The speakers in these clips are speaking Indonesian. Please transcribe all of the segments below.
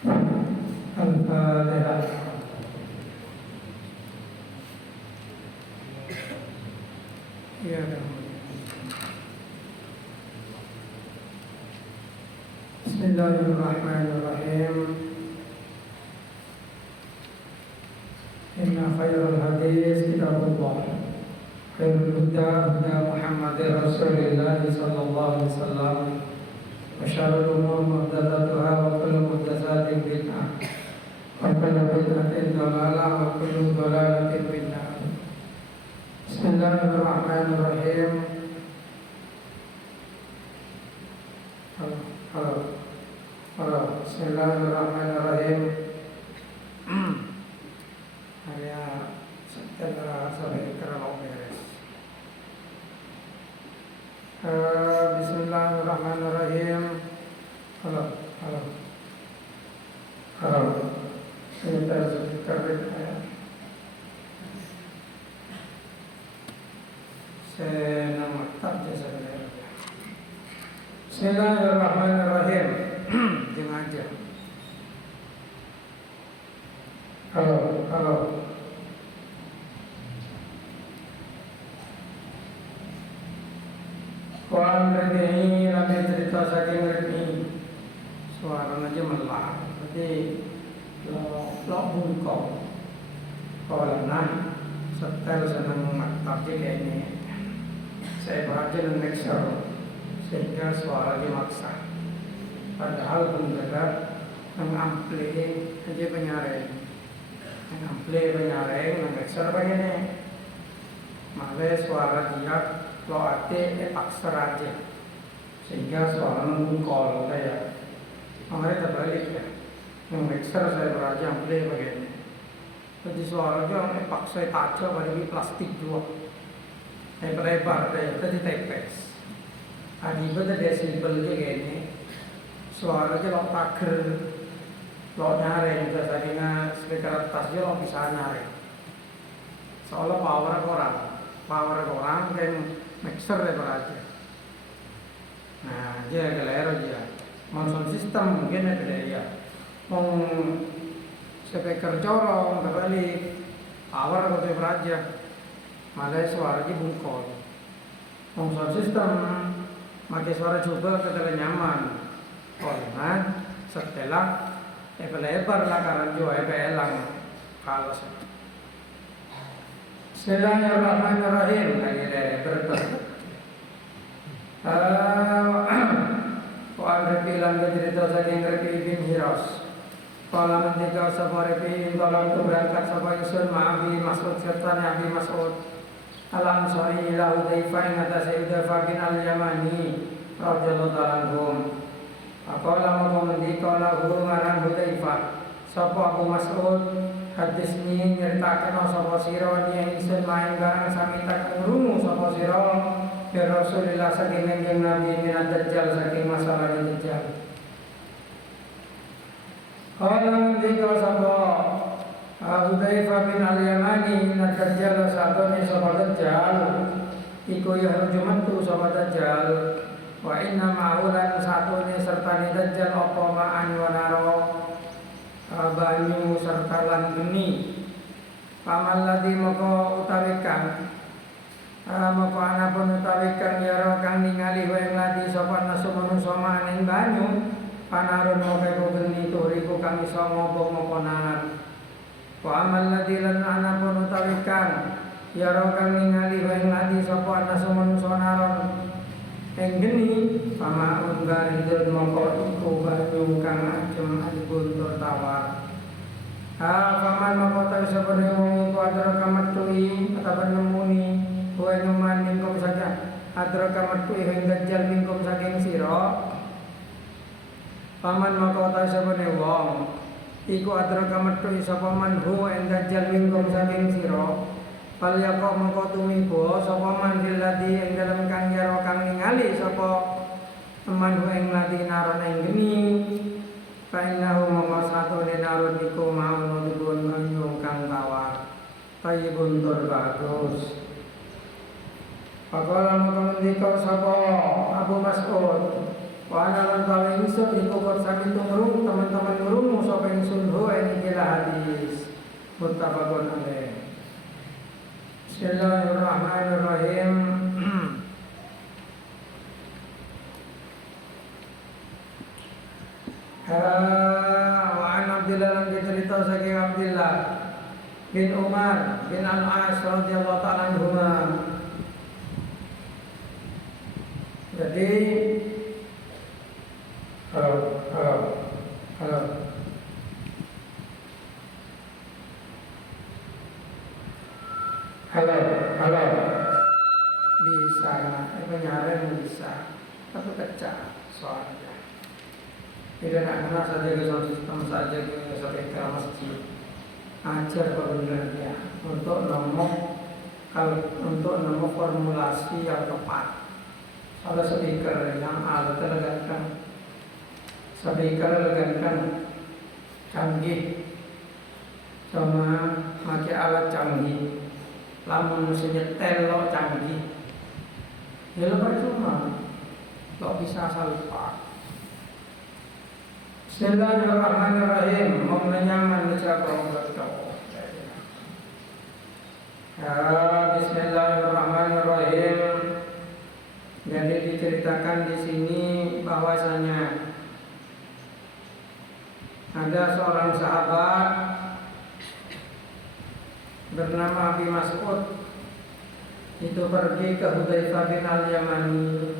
Al-Fatihah. Ya, Bismillahirrahmanirrahim. Inna khairal hadis kitabullah, khairul huda huda Muhammadir Rasulillah sallallahu alaihi wasallam, wa syarrul umur muhdatsatuha wa kullu muhdatsatin bid'ah, wa kullu bid'atin dhalalah wa kullu dhalalatin finnar. Bismillahirrahmanirrahim. Halo. Bismillahirrahmanirrahim. Hanya setelah sampai kerana beres. Bismillahirrahmanirrahim. Halo. Ini terkait saya nama tak jasa. Bismillahirrahmanirrahim. Jangan aja. Halo. Kuan ini nanti cerita saking ini suara aja melah. Jadi lo bungkong. Kalau nah setel senang maktab kayak ini. Saya baca dan mixer sehingga suaranya maksa. Padahal benar mengampli aja penyaring, mixer begini. Malah suara dia lo ate paksa aja sehingga suara menggol kayak. Makanya terbalik ya. Yang mixer saya beraja ampli begini. Jadi suaranya paksa taca pada plastik juga. Lebar deh, tadi tepes. Adi itu dia simpel je gini. Suara je lo taker, lo nyaring. Tadinya speaker atas je lo bisa nyaring. Soalnya power orang kan mixer lebar aja. Nah, dia kelero dia. Sound system mungkin ya beda ya. Mau speaker corong terbalik, power kau lebar aja. Malah suaranya bungkol. Sound system pakai suara coba ketika nyaman. Karena setelah lebar lah karena juga elang kalau. Bismillahirrahmanirrahim. Lagi berter. Kuan repilan cerita saking Repi bin Hiras. Kalau mentika sebuah Repi tolong tu berangkat sebuah Yusun Ma'abi Mas'ud serta Nabi Mas'ud Al-Ansari ila Hudzaifah ing atas Hudzaifah bin Al-Yamani radhiyallahu ta'ala anhum. Aqala mentika lahu marang Hudzaifah sapa Abu Mas'ud hadisni nyeritaken sapa sira yen ingsun main barang samita krungu sapa sira ya Rasulullah saking kanjeng Nabi minad dajjal saking masalah dajjal. Qala mentika sapa Hudzaifah bin Al-Yamani minad dajjal satone sapa dajjal iku ya jumantu sapa dajjal wa inna ma'ulan satone serta dajjal apa ma'an wa naro banyu serta lan geni. Paman ladhi moko utawikan moko anapun utawikan yaro kang ningali wae ladhi sapa nasu manungsa maning banyu panarun moko geni turiku kang iso ngobong nar. Wa amal ladhi lan anapun utawikan yaro kang ningali wae ladhi sapa nasu manungsa naron ing geni pamaun baridul moko iku banyu kang ajem adibuntur tawar. Paman moko tahu sabane wong iku adra kamatui atapan nemuni kowe neman mingkum saja adra kamatui ing dajjal mingkum saking sira. Paman moko tahu sabane wong iku adra kamatui sapa man hu ing dajjal mingkum saking sira. Fal yaqo moko tumibo sapa man diladi ing dalem kang yaro kang ningali sapa man hu ing ladi naron ing geni. Fainahu mamasatu linarun iku ma'un nudibun banyu kang tawar tayyibun tur bagus. Pakola mengkondika sapa Abu Mas'ud wa ana lan kawe ingsun iku kok saking tumrung teman-teman ngrungu sapa muttafaqun alaih. Bismillahirrahmanirrahim. Wa an Abdillah lan cerita saking Abdillah bin Umar bin Al-As radhiyallahu ta'ala anhuma. Jadi halo bisa nyari bisa tapi pecah soalnya tidak nak kena saja ke sistem saja ke sekitar masjid ajar kebenarannya untuk nemu formulasi yang tepat. Ada speaker yang alat elegan, speaker elegan canggih, sama pakai alat canggih, lamun nyetel lo canggih, ya lo percuma, lo bisa salah. Bismillahirrahmanirrahim. Menyaman siapa orang berdoa. Bismillahirrahmanirrahim. Jadi diceritakan di sini bahwasanya ada seorang sahabat bernama Abi Mas'ud itu pergi ke Hudzaifah bin Al-Yamani.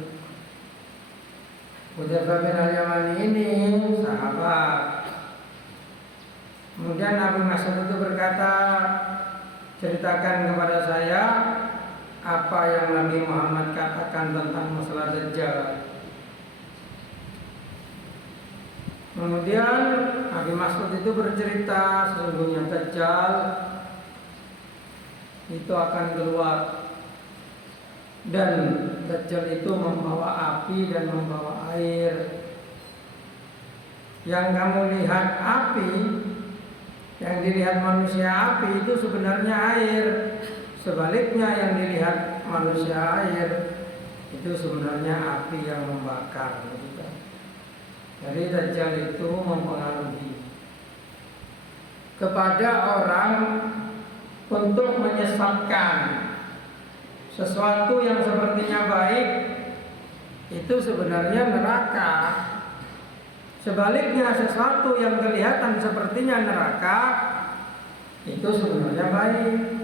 Hudzaifah bin Al-Yamani ini sahabat. Kemudian Abi Mas'ud itu berkata, ceritakan kepada saya apa yang Nabi Muhammad katakan tentang masalah Dajjal. Kemudian Abi Mas'ud itu bercerita sesungguhnya Dajjal itu akan keluar dan Dajjal itu membawa api dan membawa air. Yang kamu lihat api, yang dilihat manusia api itu sebenarnya air. Sebaliknya yang dilihat manusia air itu sebenarnya api yang membakar. Jadi Dajjal itu mempengaruhi kepada orang untuk menyesatkan sesuatu yang sepertinya baik itu sebenarnya neraka. Sebaliknya sesuatu yang kelihatan sepertinya neraka itu sebenarnya baik.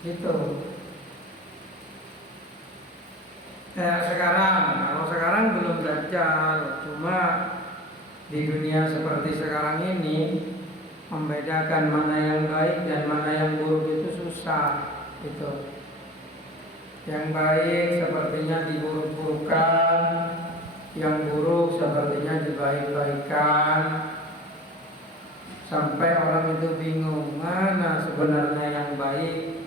Gitu. Kalau sekarang belum Dajjal, cuma di dunia seperti sekarang ini membedakan mana yang baik dan mana yang buruk itu susah. Gitu. Yang baik sepertinya diburuk-burukkan, yang buruk sepertinya dibaik-baikan, sampai orang itu bingung mana sebenarnya yang baik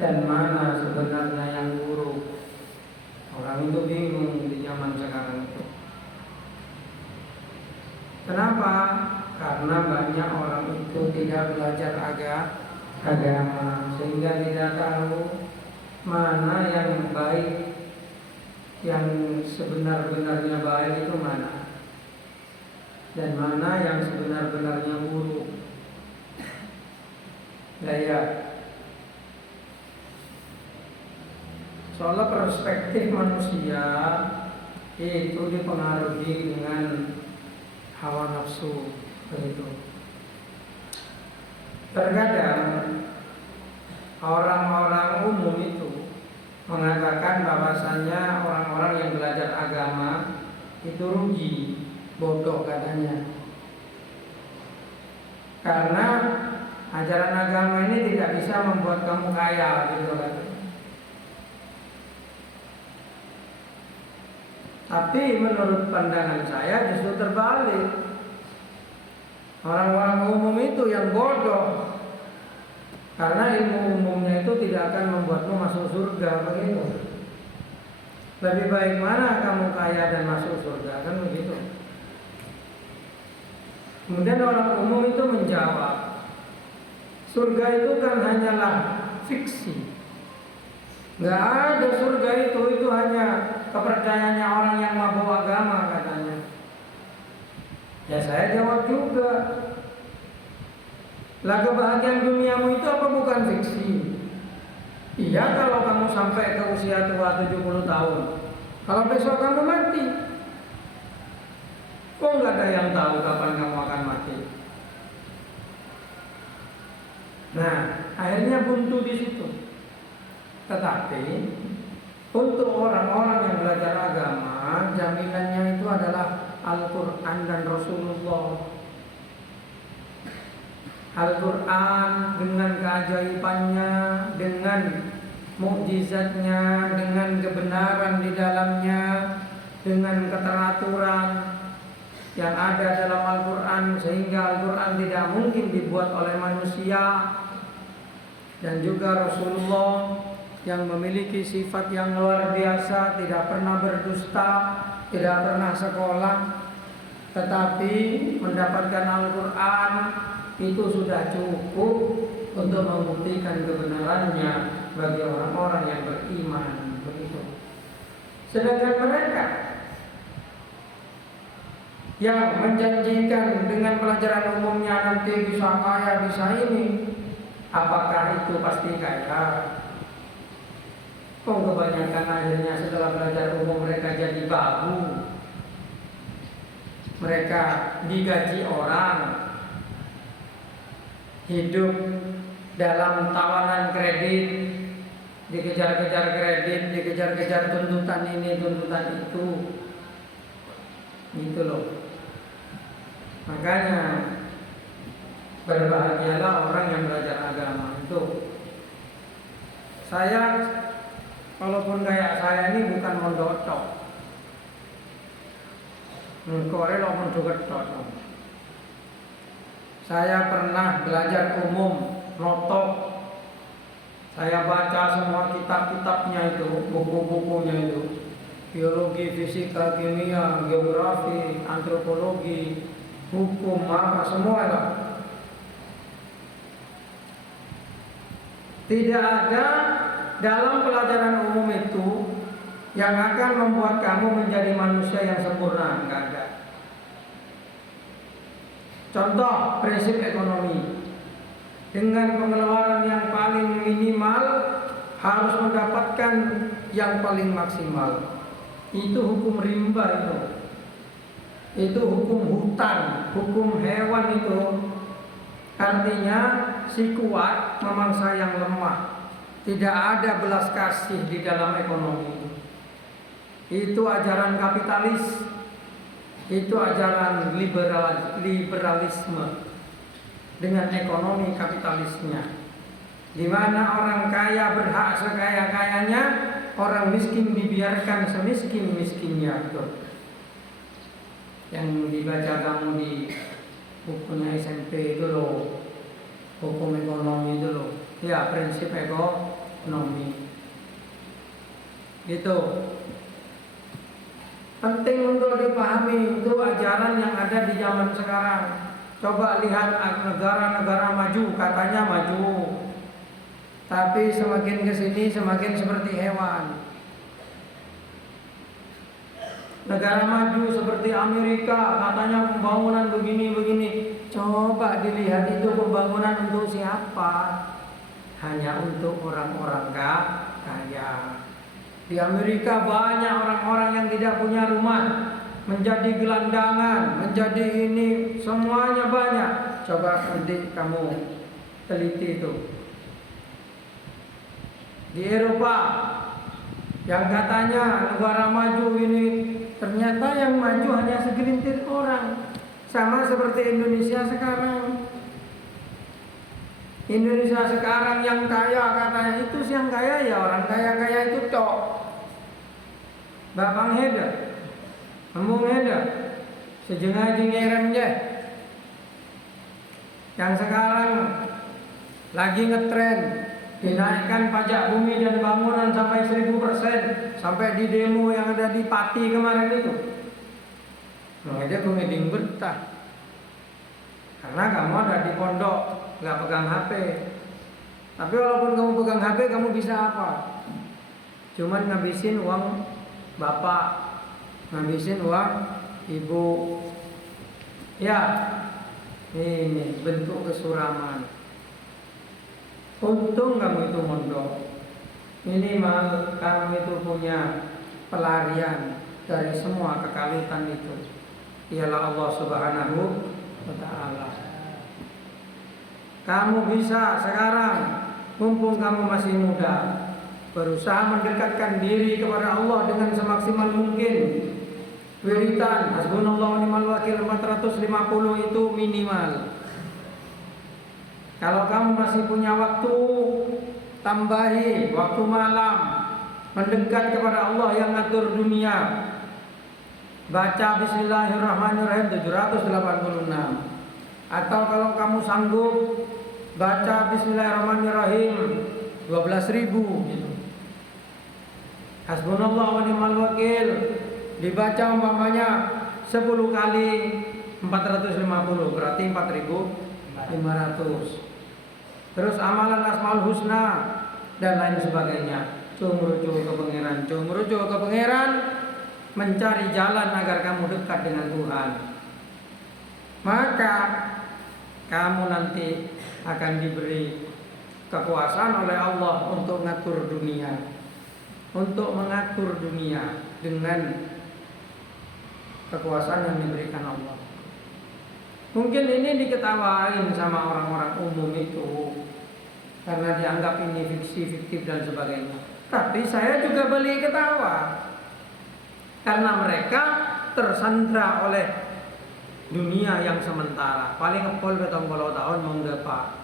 dan mana sebenarnya yang buruk. Orang itu bingung di zaman sekarang itu. Kenapa? Karena banyak orang itu tidak belajar agama sehingga tidak tahu mana yang baik, yang sebenar-benarnya baik itu mana, dan mana yang sebenar-benarnya buruk. Ya. Soalnya perspektif manusia itu dipengaruhi dengan hawa nafsu begitu. Terkadang orang-orang umum itu mengatakan bahwasanya orang-orang yang belajar agama itu rugi, bodoh katanya. Karena ajaran agama ini tidak bisa membuat kamu kaya gitu katanya. Tapi menurut pandangan saya justru terbalik. Orang-orang umum itu yang bodoh. Karena ilmu umumnya itu tidak akan membuatmu masuk surga, begitu. Lebih baik mana kamu kaya dan masuk surga, kan begitu. Kemudian orang umum itu menjawab, surga itu kan hanyalah fiksi. Nggak ada surga itu hanya kepercayaannya orang yang mabuk agama katanya. Ya saya jawab juga, Lah kebahagiaan duniamu itu apa bukan fiksi? Iya kalau kamu sampai ke usia tua 70 tahun. Kalau besok kamu mati, kok nggak ada yang tahu kapan kamu akan mati? Nah, akhirnya buntu di situ. Tetapi untuk orang-orang yang belajar agama, jaminannya itu adalah Al-Quran dan Rasulullah. Al-Quran dengan keajaibannya, dengan mukjizatnya, dengan kebenaran di dalamnya, dengan keteraturan yang ada dalam Al-Quran, sehingga Al-Quran tidak mungkin dibuat oleh manusia. Dan juga Rasulullah yang memiliki sifat yang luar biasa, tidak pernah berdusta, tidak pernah sekolah, tetapi mendapatkan Al-Quran itu sudah cukup untuk membuktikan kebenarannya bagi orang-orang yang beriman. Begitu. Sedangkan mereka yang menjanjikan dengan pelajaran umumnya nanti bisa kaya, bisa ini, apakah itu pasti kaya? Kok kebanyakan akhirnya setelah belajar umum mereka jadi babu, mereka digaji orang, hidup dalam tawanan kredit, dikejar-kejar kredit, dikejar-kejar tuntutan ini, tuntutan itu, gitu loh. Makanya berbahagialah orang yang belajar agama itu. Saya, walaupun kayak saya ini bukan mondok, korel mondok. Saya pernah belajar umum, notok. Saya baca semua kitab-kitabnya itu, buku-bukunya itu. Biologi, fisika, kimia, geografi, antropologi, hukum, apa semua lah. Tidak ada dalam pelajaran umum itu yang akan membuat kamu menjadi manusia yang sempurna, enggak ada. Contoh prinsip ekonomi, dengan pengeluaran yang paling minimal harus mendapatkan yang paling maksimal. Itu hukum rimba itu hukum hutan, hukum hewan itu. Artinya si kuat memangsa yang lemah. Tidak ada belas kasih di dalam ekonomi. Itu ajaran kapitalis. Itu ajaran liberalisme dengan ekonomi kapitalisnya, di mana orang kaya berhak sekaya-kayanya, orang miskin dibiarkan semiskin-miskinnya. Itu yang dibaca kamu di bukunya SMP itu loh, hukum ekonomi itu loh, ya prinsip ekonomi gitu. Penting untuk dipahami, itu ajaran yang ada di zaman sekarang. Coba lihat negara-negara maju, katanya maju, tapi semakin kesini semakin seperti hewan. Negara maju seperti Amerika, katanya pembangunan begini-begini. Coba dilihat itu pembangunan untuk siapa? Hanya untuk orang-orang kaya. Di Amerika banyak orang-orang yang tidak punya rumah, menjadi gelandangan, menjadi ini, semuanya banyak. Coba nanti kamu teliti itu. Di Eropa yang katanya negara maju ini, ternyata yang maju hanya segelintir orang. Sama seperti Indonesia sekarang. Indonesia sekarang yang kaya katanya itu, yang kaya ya orang kaya-kaya itu tok. Babang heda, embung heda, sejengah jengerem je. Yang sekarang lagi ngetren dinaikkan pajak bumi dan bangunan sampai 1000%, sampai di demo yang ada di Pati kemarin itu. Nah, dia kumeding bertah. Karena kamu ada di pondok, nggak pegang HP. Tapi walaupun kamu pegang HP, kamu bisa apa? Cuman ngabisin uang bapak, ngabisin uang ibu. Ya, Ini bentuk kesuraman. Untung kamu itu mondok. Minimal kamu itu punya pelarian dari semua kekalutan itu. Ialah Allah Subhanahu wa Ta'ala. Kamu bisa sekarang, mumpung kamu masih muda, berusaha mendekatkan diri kepada Allah dengan semaksimal mungkin. Wiritan hasbunallahu wa ni'mal wakil 450 itu minimal. Kalau kamu masih punya waktu, tambahi waktu malam, mendekat kepada Allah yang ngatur dunia. Baca Bismillahirrahmanirrahim 786. Atau kalau kamu sanggup, baca Bismillahirrahmanirrahim 12.000 gitu. Hasbunallah wa ni'mal wakil dibaca umpamanya 10 kali 450, berarti 4.500. Terus amalan Asmaul Husna dan lain sebagainya. Merujuk ke pangeran, mencari jalan agar kamu dekat dengan Tuhan. Maka kamu nanti akan diberi kekuasaan oleh Allah untuk mengatur dunia dengan kekuasaan yang diberikan Allah. Mungkin ini diketawain sama orang-orang umum itu karena dianggap ini fiksi, fiktif dan sebagainya. Tapi saya juga beli ketawa karena mereka tersandra oleh dunia yang sementara. Paling ngepol 70 tahun mau ngepa.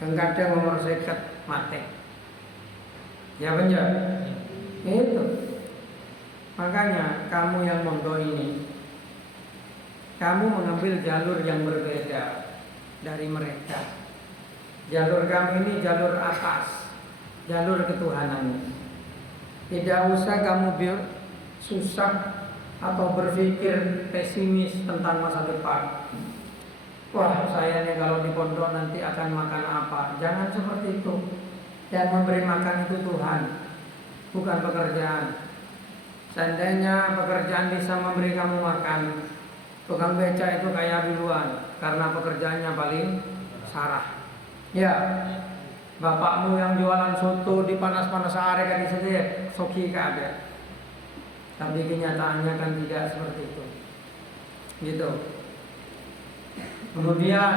Yang kadang nomor seket mati. Ya benar. Itu. Makanya kamu yang mondok ini, kamu mengambil jalur yang berbeda dari mereka. Jalur kamu ini jalur atas, jalur ketuhanan. Tidak usah kamu susah atau berpikir pesimis tentang masa depan. Wah, saya nih kalau di pondok nanti akan makan apa? Jangan seperti itu. Yang memberi makan itu Tuhan, bukan pekerjaan. Seandainya pekerjaan bisa memberi kamu makan, tukang beca itu kaya duluan karena pekerjaannya paling sarah. Ya, bapakmu yang jualan soto di panas-panas hari kan di situ ya, soki ada. Tapi kenyataannya kan tidak seperti itu. Gitu. Kemudian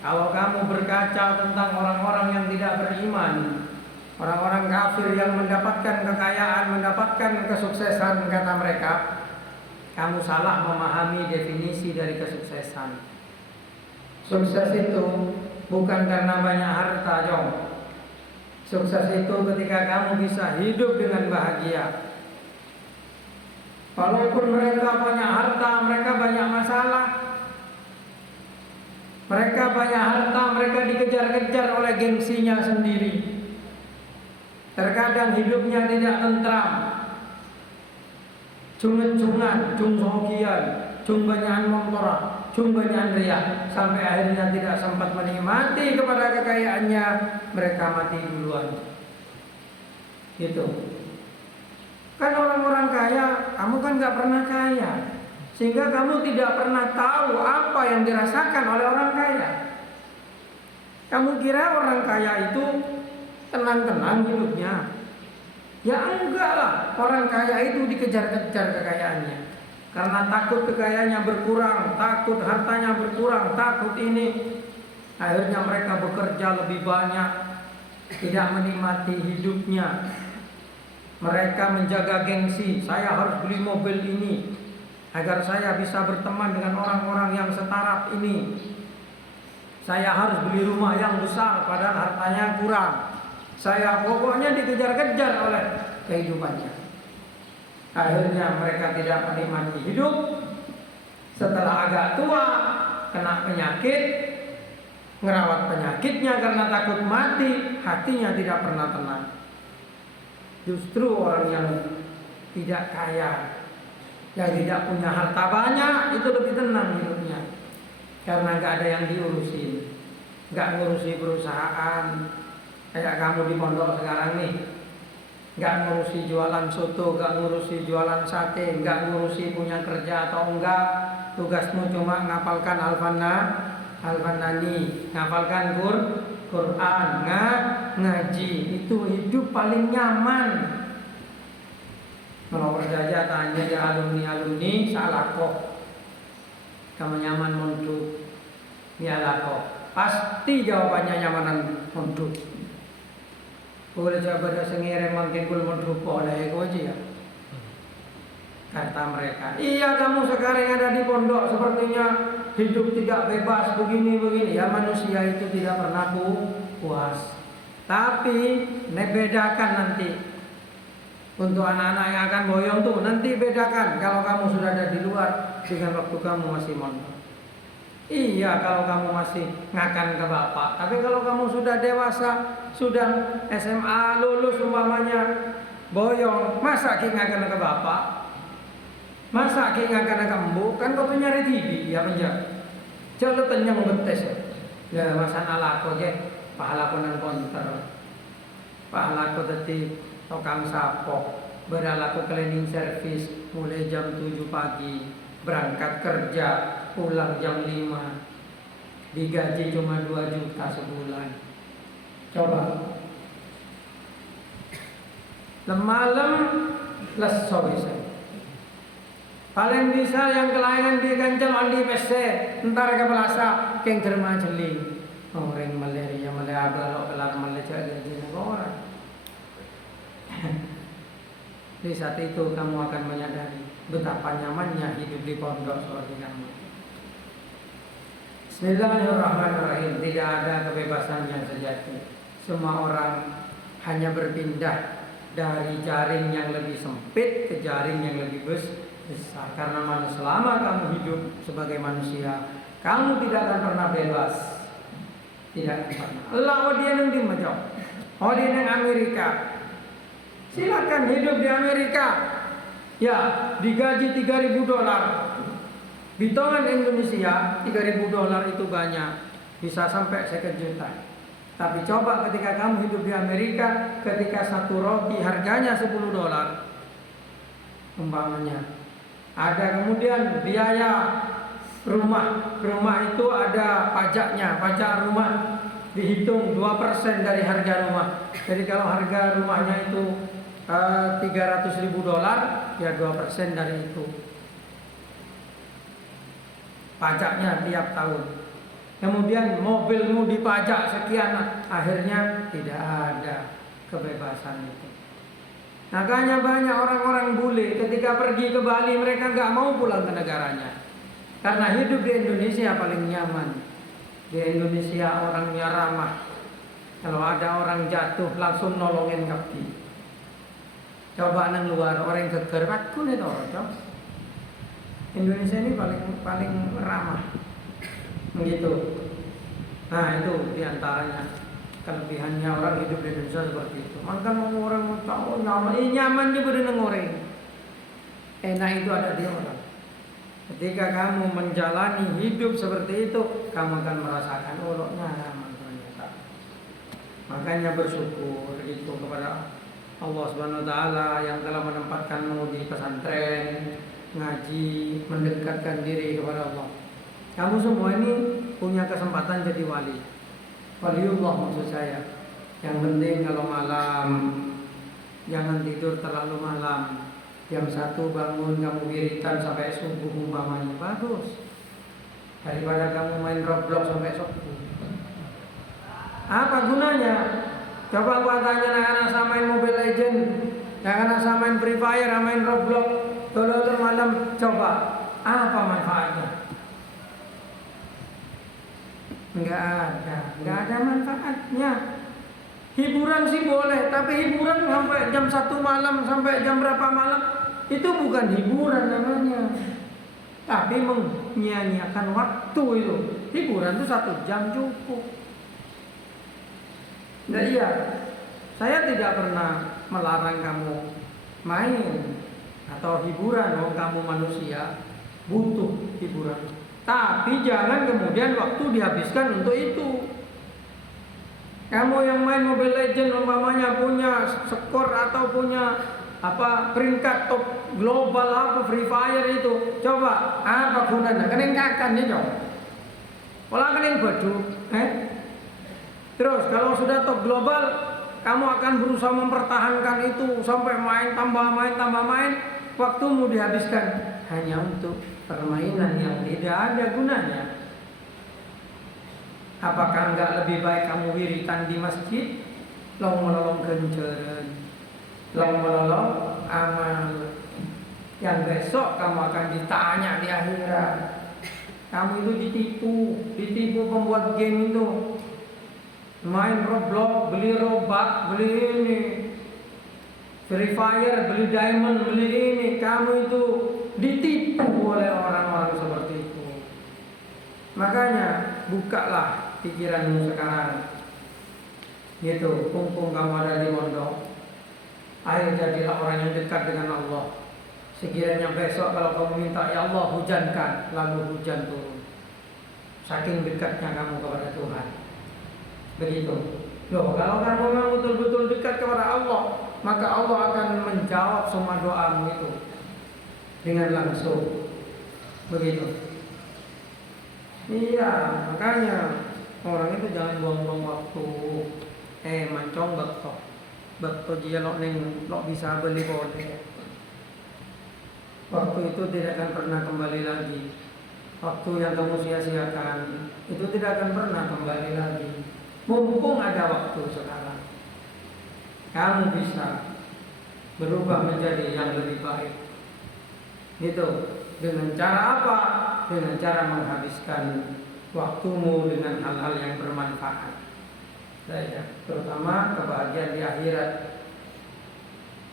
kalau kamu berkaca tentang orang-orang yang tidak beriman, orang-orang kafir yang mendapatkan kekayaan, mendapatkan kesuksesan, kata mereka, kamu salah memahami definisi dari kesuksesan. Sukses itu bukan karena banyak harta, Jong. Sukses itu ketika kamu bisa hidup dengan bahagia. Walaupun mereka banyak harta, mereka banyak masalah. Mereka banyak harta, mereka dikejar-kejar oleh gengsinya sendiri. Terkadang hidupnya tidak tentram. Cungan-cungan, cung-sokian, cung-banyakan motor, cung-banyakan riak. Sampai akhirnya tidak sempat menikmati kepada kekayaannya, mereka mati duluan. Gitu. Kan orang-orang kaya, kamu kan gak pernah kaya, sehingga kamu tidak pernah tahu apa yang dirasakan oleh orang kaya. Kamu kira orang kaya itu tenang-tenang hidupnya? Ya enggak lah, orang kaya itu dikejar-kejar kekayaannya. Karena takut kekayaannya berkurang, takut hartanya berkurang, takut ini. Akhirnya mereka bekerja lebih banyak, tidak menikmati hidupnya. Mereka menjaga gengsi, saya harus beli mobil ini agar saya bisa berteman dengan orang-orang yang setaraf ini. Saya harus beli rumah yang besar padahal hartanya kurang. Saya pokoknya dikejar-kejar oleh kehidupannya. Akhirnya mereka tidak menikmati hidup. Setelah agak tua, kena penyakit, ngerawat penyakitnya karena takut mati, hatinya tidak pernah tenang. Justru orang yang tidak kaya, yang tidak punya harta banyak, itu lebih tenang hidupnya. Karena gak ada yang diurusin, gak ngurusi perusahaan. Kayak kamu di pondok sekarang nih, gak ngurusi jualan soto, gak ngurusi jualan sate, gak ngurusi punya kerja atau enggak. tugasmu cuma ngapalkan Al-Fanani, ngapalkan Quran, ngaji. Itu hidup paling nyaman. Kalau kerja tanya ya alumni salah kok. Kamu nyaman mondok, ya kok. Pasti jawabannya nyamanan mondok. Boleh coba dah sengire makin kul mondok boleh aja ya. Kata mereka, iya kamu sekarang ada di pondok sepertinya hidup tidak bebas begini. Ya manusia itu tidak pernah puas. Tapi bedakan nanti untuk anak-anak yang akan boyong tuh nanti bedakan kalau kamu sudah ada di luar dengan waktu kamu masih mondok. Iya kalau kamu masih ngakan ke bapak. Tapi kalau kamu sudah dewasa, sudah SMA lulus umpamanya boyong, masa ki ngakan ke bapak? Masa ki ngakan ke embu? Kan kau tuh nyari TV ya penjak. Jalo tanya mau betes ya masan alako je pahala konan konter. Pahala ko tadi tukang sapo, beralaku cleaning service mulai jam 7 pagi, berangkat kerja pulang jam 5, digaji cuma 2 juta sebulan. Coba lemalam leso bisa. Paling bisa yang kelayangan di ganjel andi PC, entar ke pelasa keng terma jeling. Orang malaria malaya lo kelar malaria jadi orang. Di saat itu kamu akan menyadari betapa nyamannya hidup di pondok seperti kamu. Bismillahirrahmanirrahim. Tidak ada kebebasan yang sejati. Semua orang hanya berpindah dari jaring yang lebih sempit ke jaring yang lebih besar. Karena selama kamu hidup sebagai manusia, kamu tidak akan pernah bebas. Tidak akan pernah. Allah dia yang dimajau. Oh dia yang Amerika. Silakan hidup di Amerika. Ya, digaji $3.000. Hitungan Indonesia $3.000 itu banyak. Bisa sampai 1 juta. Tapi coba ketika kamu hidup di Amerika, ketika satu roti harganya $10 umpamanya. Ada kemudian biaya rumah. Rumah itu ada pajaknya. Pajak rumah dihitung 2% dari harga rumah. Jadi kalau harga rumahnya itu $300.000, ya 2% dari itu pajaknya tiap tahun. Kemudian mobilmu dipajak sekian, akhirnya tidak ada kebebasan itu. Makanya banyak orang-orang bule ketika pergi ke Bali mereka nggak mau pulang ke negaranya karena hidup di Indonesia paling nyaman. Di Indonesia orangnya ramah. Kalau ada orang jatuh langsung nolongin kaki. Coba nang luar orang geger aku nih toh. Indonesia ini paling ramah. Begitu. Nah, itu diantaranya kelebihannya orang hidup di Indonesia seperti itu. Maka mau orang tahu nyaman juga dengan orang. Enak itu ada di orang. Ketika kamu menjalani hidup seperti itu, kamu akan merasakan nyaman ternyata. Makanya bersyukur itu kepada Allah Subhanahu wa taala yang telah menempatkanmu di pesantren, ngaji, mendekatkan diri kepada Allah. Kamu semua ini punya kesempatan jadi wali. Waliullah maksud saya. Yang penting kalau malam jangan tidur terlalu malam. Jam 1 bangun kamu wiritan sampai subuh umpamanya, bagus. Daripada kamu main Roblox sampai subuh. Apa gunanya? Coba gua tanya anak-anak sama main Mobile Legend, anak-anak sama main Free Fire, main Roblox, tolong malam, coba apa manfaatnya? Enggak ada manfaatnya. Hiburan sih boleh, tapi hiburan sampai jam 1 malam sampai jam berapa malam itu bukan hiburan namanya. Tapi menyia-nyiakan waktu itu. Hiburan itu 1 jam cukup. Nah iya, saya tidak pernah melarang kamu main atau hiburan. Kalau kamu manusia butuh hiburan. Tapi jangan kemudian waktu dihabiskan untuk itu. Kamu yang main Mobile Legend umpamanya punya skor atau punya peringkat top global Free Fire itu. Coba apa gunanya? Kening kakan nih coba. Pola kening badu, Terus kalau sudah top global, kamu akan berusaha mempertahankan itu sampai main tambah main, waktumu dihabiskan hanya untuk permainan yang tidak ada gunanya. Apakah enggak lebih baik kamu wiritan di masjid, melolong kenceren, melolong amal, yang besok kamu akan ditanya di akhirat. Kamu itu ditipu pembuat game itu. Main Roblox, beli Robux, beli ini, Free Fire, beli Diamond, beli ini. Kamu itu ditipu oleh orang-orang seperti itu. Makanya bukalah pikiranmu sekarang. Gitu, mumpung kamu ada di pondok, ayo jadilah orang yang dekat dengan Allah. Sekiranya besok kalau kamu minta, ya Allah hujankan, lalu hujan turun. Saking dekatnya kamu kepada Tuhan. Begitu. Loh, kalau kamu memang betul-betul dekat kepada Allah, maka Allah akan menjawab semua doamu itu dengan langsung. Begitu. Iya, makanya orang itu jangan buang-buang waktu. Mancong bakto dia lo bisa beli boleh. Waktu itu tidak akan pernah kembali lagi. Waktu yang kamu sia-siakan itu tidak akan pernah kembali lagi. Mumpung ada waktu sekarang, kamu bisa berubah menjadi yang lebih baik. Itu dengan cara apa? Dengan cara menghabiskan waktumu dengan hal-hal yang bermanfaat. Terutama kebahagiaan di akhirat.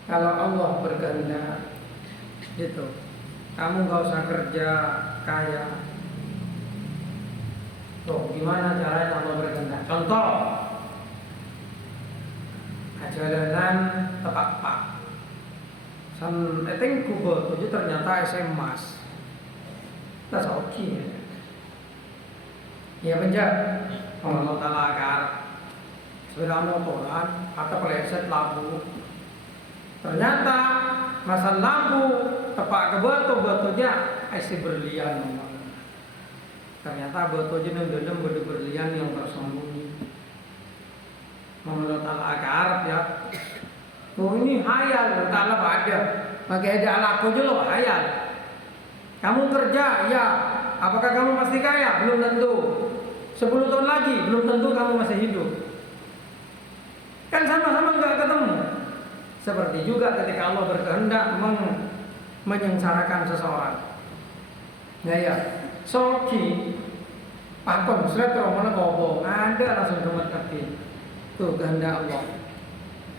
Kalau Allah berkehendak, gitu. Kamu gak usah kerja kaya. Tuh, gimana caranya Allah berkehendak? Contoh, jalanan tepat pak. Sampai kubur itu ternyata emas. That's okay. Ya penjat, Allah Taala agar sepeda motoran atau peleset lampu. Ternyata masa lampu tepak ke batu-batunya isi berlian. Ternyata batunya nendem berlian yang tersembunyi. Menurut al-Arab ya. Oh ini hayal, Ta'ala ada. Pakai ada alaku aja loh hayal. Kamu kerja, ya. Apakah kamu pasti kaya? Belum tentu. 10 tahun lagi belum tentu kamu masih hidup. Kan sama-sama nggak ketemu. Seperti juga ketika Allah berkehendak menyengsarakan seseorang. Ya. Soki pakon sletro mana kobo ada langsung kemet. Tuh kehendak Allah.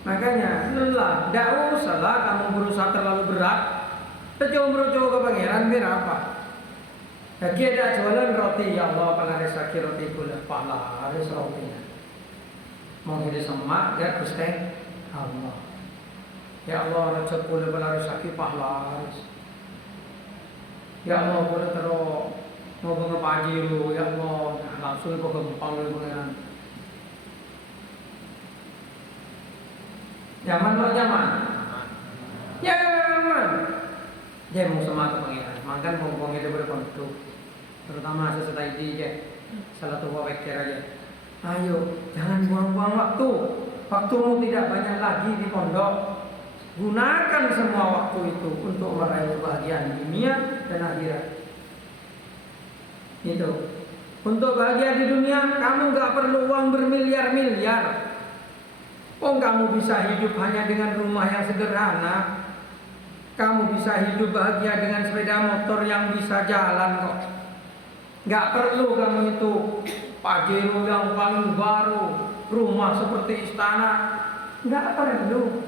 Makanya lelah, tidak usahlah kamu berusaha terlalu berat. Coba ke pangeran biar apa? Lagi ada jualan roti, ya Allah palaris sakit roti gula, palaris rotinya. Mau jadi semak, ya Gusti Allah. Ya Allah rezeki gula palaris sakit palaris. Ya Allah boleh terus mau mengepaji lu, ya Allah langsung kau gempal lu pangeran. Zaman lo zaman. Zaman. Dia mau semangat pangeran. Makan mau itu berkontu. Terutama sesuai dia. Salah tuh pikir aja. Ayo, jangan buang-buang waktu. Waktumu tidak banyak lagi di pondok. Gunakan semua waktu itu untuk meraih kebahagiaan dunia dan akhirat. Itu. Untuk bahagia di dunia, kamu nggak perlu uang bermiliar-miliar. Oh, kamu bisa hidup hanya dengan rumah yang sederhana. Kamu bisa hidup bahagia dengan sepeda motor yang bisa jalan kok. Gak perlu kamu itu Pajero yang paling baru, rumah seperti istana. Gak perlu.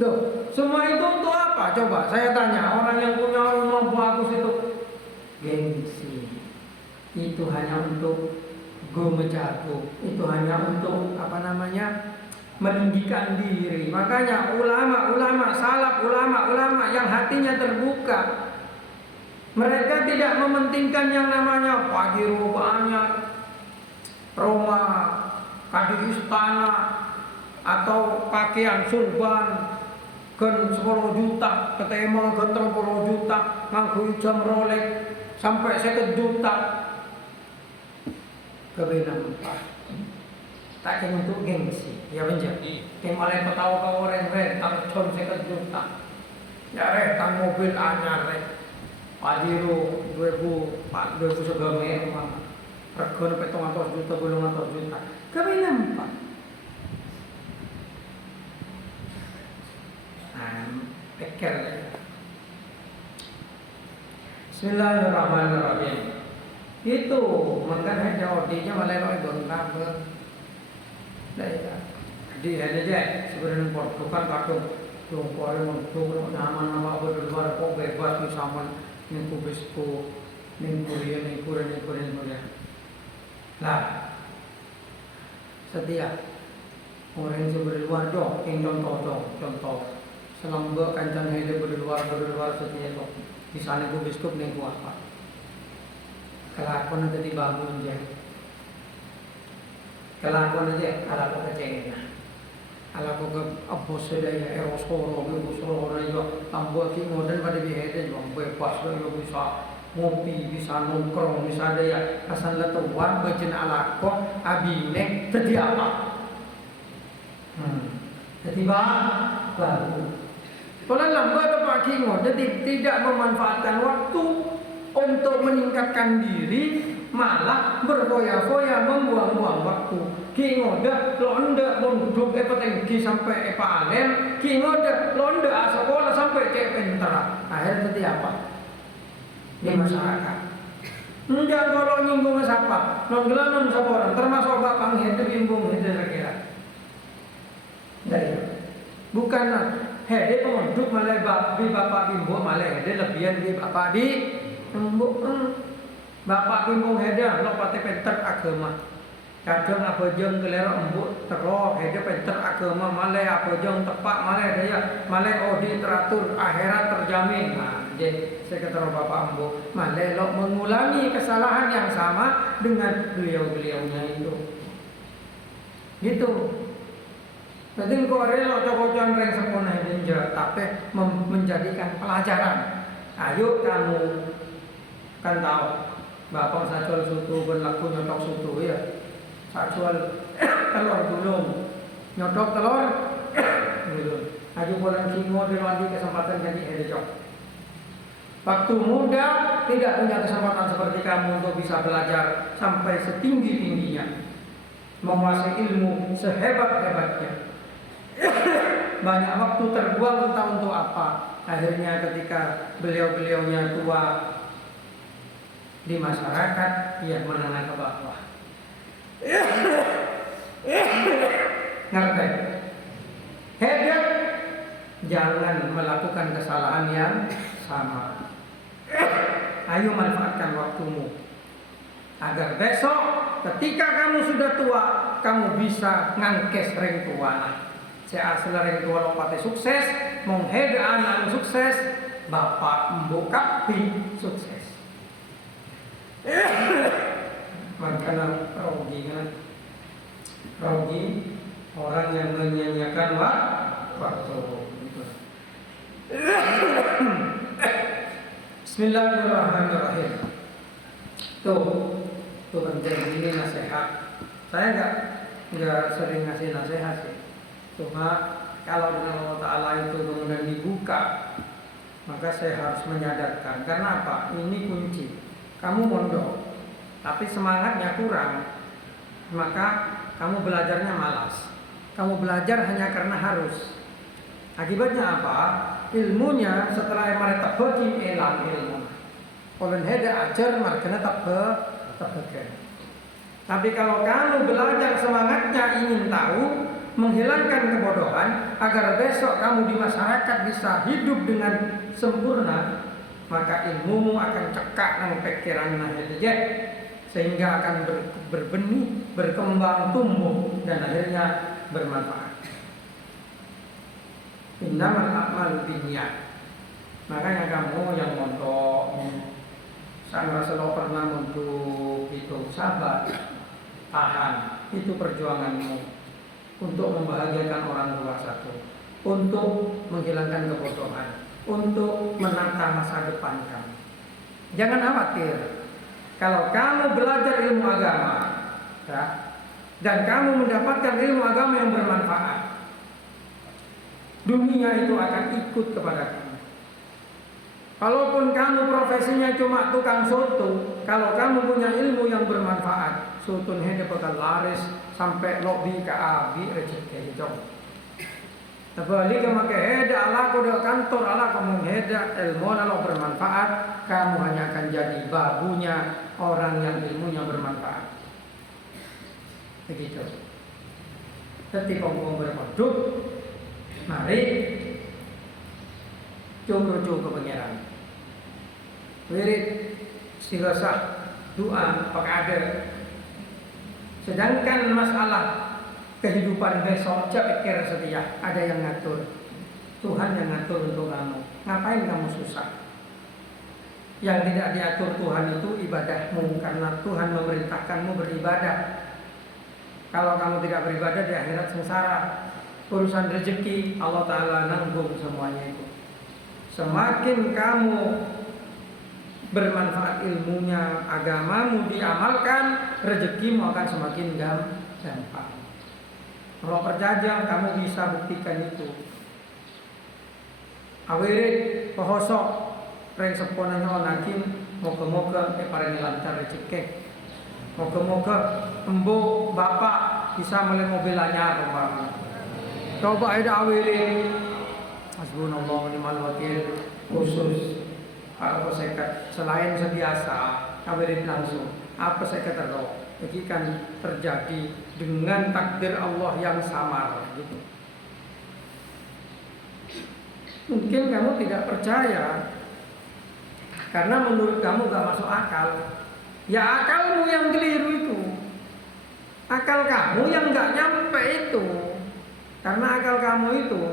Loh, semua itu untuk apa? Coba saya tanya, orang yang punya rumah bagus itu gengsi. Itu hanya untuk jago, itu hanya untuk meninggikan diri. Makanya ulama salaf, ulama yang hatinya terbuka, mereka tidak mementingkan yang namanya Pajero banyak, rumah, kadi istana, atau pakaian surban kan 10 juta, ketemu kan 30 juta, ngaku jam Rolex sampai 1 juta. Kebenaran tak kena untuk gengsi, ya benar. Yang mulai tahu kau orang rental jam 1 juta, ya rental mobil anyar Pajero 2000 segala macam, regane 700 juta, 800 juta. Kebenaran Pak. Pikir. Bismillahirrahmanirrahim. Itu makan hanya odinya malah kau bengkak ber. Di aja sebenarnya portukan kadung lumpur untuk nama-nama berluar kok bebas misalnya ning kubisku ning Korea. Nah, setiap orang yang berluar dong, contoh. Selamba kancang hele berluar setiap dong. Di sana kubisku ning apa? Kelakuan tadi bangun je. Kelakuan aja, kalau kecengin. Kalau ke abos sedaya erosoro, busoro yo, tambah ki modern pada bihede jo, bebas yo bisa ngopi, bisa nongkrong, bisa daya asal letuan bacin alako abine jadi apa? Jadi baru. Kalau lambat apa ki jadi tidak memanfaatkan waktu untuk meningkatkan diri, malah berfoya-foya membuang-buang waktu. Ki ngoda londa mondok tinggi sampai panen, ki ngoda londa sekolah sampai cek pentera. Akhirnya jadi apa? Di masyarakat. Enggak kalau nyinggung siapa, non gelanon siapa orang, termasuk bapak itu nyinggung itu kira. Jadi bukan hede pemondok malah bapak bimbo malah hede lebihan di bapak di bapak bimbung heda lo pati pinter agama. Kadang apa jeng kelera embuk terus heda pinter agama malah apa jeng tepak malah daya malah odi teratur akhirat terjamin. Nah, jadi saya kata bapak embuk malah lo mengulangi kesalahan yang sama dengan beliau-beliaunya itu. Gitu. Jadi kau rela coba-coba reng sempurna jenja tapi menjadikan pelajaran. Ayo kamu kan tahu bapak saya jual soto berlaku nyotok soto ya, saya jual telur gulung nyotok telur gulung. Ayo pulang singo dilandi kesempatan jadi edecok. Waktu muda tidak punya kesempatan seperti kamu untuk bisa belajar sampai setinggi-tingginya, menguasai ilmu sehebat-hebatnya. Banyak waktu terbuang entah untuk apa. Akhirnya ketika beliau-beliaunya tua di masyarakat, ia menengah ke bawah. Ngerti? Hebat, jangan melakukan kesalahan yang sama. Ayo manfaatkan waktumu agar besok ketika kamu sudah tua, kamu bisa ngangkes ring tua. Saya asal ring tua lopate sukses, mengheda anak sukses, bapak membukapi sukses. Makanya rogi orang yang menyanyiakan waktu. Bismillahirrahmanirrahim. Tuh penting ini nasihat. Saya enggak sering ngasih nasihat sih. Cuma kalau dengan Allah Ta'ala itu kemudian dibuka, maka saya harus menyadarkan. Karena apa? Ini kunci. Kamu mondok, tapi semangatnya kurang, maka kamu belajarnya malas. Kamu belajar hanya karena harus. Akibatnya apa? Ilmunya setelah mereka bagi elang ilmu. Kalau heda ajar, markanya tebekan. Tapi kalau kamu belajar semangatnya ingin tahu, menghilangkan kebodohan, agar besok kamu di masyarakat bisa hidup dengan sempurna, maka ilmumu akan cekak nang pikiran nahedjet, sehingga akan berbenih, berkembang, tumbuh, dan akhirnya bermanfaat. Innamal a'malu binniyat. Makanya kamu yang mondok, saya selalu pernah untuk itu sabar, tahan, itu perjuanganmu. untuk membahagiakan orang tua satu, untuk menghilangkan kebodohan, untuk menata masa depan kamu. Jangan khawatir. Kalau kamu belajar ilmu agama, ya, dan kamu mendapatkan ilmu agama yang bermanfaat, dunia itu akan ikut kepada kamu. Kalaupun kamu profesinya cuma tukang soto, kalau kamu punya ilmu yang bermanfaat, sotun hede bakal laris sampai lobby ke abi rezeki itu. Balik ke make heda ala ko de kantor ala ko mengheda ilmu ala bermanfaat, kamu hanya akan jadi babunya orang yang ilmunya bermanfaat. Begitu. Ketika kamu berpodok, mari coba-coba ke pangeran. Wirid sirasah doa pakade. Sedangkan masalah kehidupan besok pikir setia, ada yang ngatur. Tuhan yang ngatur untuk kamu. Ngapain kamu susah? Yang tidak diatur Tuhan itu ibadahmu, karena Tuhan memerintahkanmu beribadah. Kalau kamu tidak beribadah di akhirat sengsara. Urusan rezeki Allah Ta'ala nanggung semuanya itu. Semakin kamu bermanfaat ilmunya, agamamu diamalkan, rezekimu akan semakin gampang. Kalau perjajah kamu bisa buktikan itu. Awirit pohosok reng seponanya onakin, moga-moga paling lancar rezeki. Moga-moga embo bapak bisa beli mobil anyar umpama. Coba ada awirit. Hasbunallah wa ni'mal wakil. Khusus apa saya selain sebiasa awirit langsung. Apa saya kata roh? Jadi kan terjadi dengan takdir Allah yang samar gitu. Mungkin kamu tidak percaya karena menurut kamu gak masuk akal. Ya akalmu yang keliru itu. Akal kamu yang gak nyampe itu. Karena akal kamu itu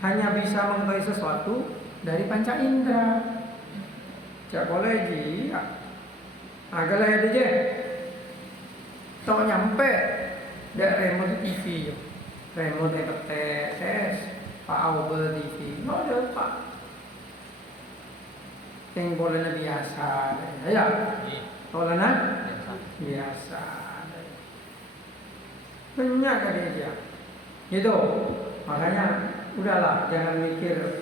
hanya bisa mengetahui sesuatu dari panca indera. Jak boleh ji. Agak lah aja. Tahu nyampe dek remote TV, remote TS, Pak Aubel TV, no ada Pak. Yang bolehnya biasa, ya. Bolehnya biasa. Banyak kali dia. Gitu. Makanya udahlah, jangan mikir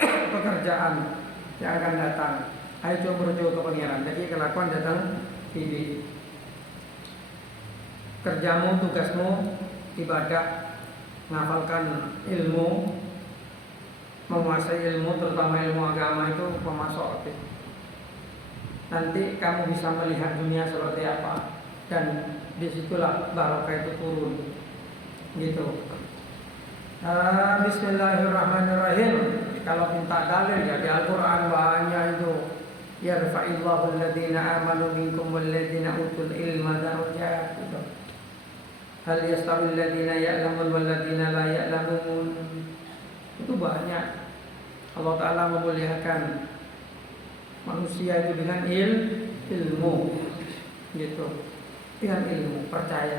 pekerjaan yang akan datang. Ayo coba ke pangeran. Jadi kelakuan datang TV. Kerjamu, tugasmu, ibadah, menghafalkan ilmu, menguasai ilmu, terutama ilmu agama itu pemasok. Nanti kamu bisa melihat dunia seperti apa, dan disitulah barokah itu turun. Gitu. Bismillahirrahmanirrahim. Kalau minta dalil ya di Al-Quran banyak itu. Yarfa'illahu alladhina amanu minkum walladhina utul ilma darajat. Hal yastawi alladhina ya'lamun walladhina la ya'lamun. Itu banyak. Allah Ta'ala memuliakan manusia itu dengan ilmu. Gitu. Dengan ilmu, percaya.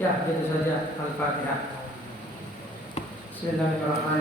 Ya, gitu saja. Al-Fatihah. Bismillahirrahmanirrahim.